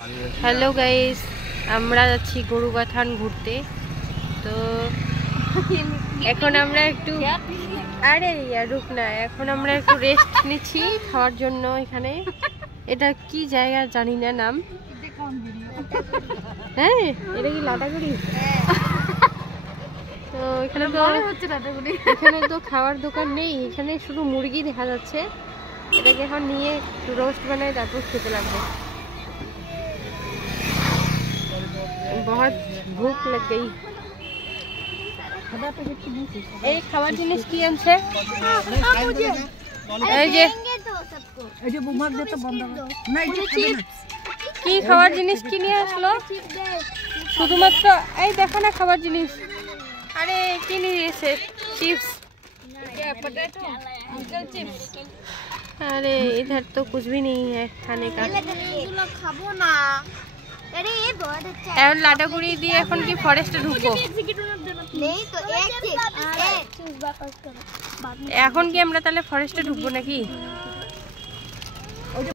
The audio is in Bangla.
হ্যালো গাইস, আমরা যাচ্ছি গরুগাথান ঘুরতে। তো এখন আমরা একটু এখন আমরা একটু রেস্ট নিচ্ছি খাওয়ার জন্য। এখানে এটা কি জায়গা জানি না নাম। হ্যাঁ, এটা কি লাটাগুড়ি? তো এখানে তো খাওয়ার দোকান নেই, এখানে শুধু মুরগি দেখা যাচ্ছে। এটাকে এখন নিয়ে একটু রোস্ট বানায় তারপর খেতে লাগবে। बहुत भूख लग गई। এই খাবার জিনিস কি আনছে? কি খাবার জিনিস কি নিয়ে আসলো? শুধুমাত্র এই দেখো না খাবার জিনিস। আরে কি নিয়ে এসে? চিপস। अरे इधर तो कुछ भी नहीं है खाने का। खाबो ना। अरे ये बहुत अच्छा है। এখন লাটাগুড়ি দিয়ে এখন কি ফরেস্টে ঢুকবো? नहीं तो एक चीज वापस करो। এখন কি আমরা তাহলে ফরেস্টে ঢুকবো নাকি?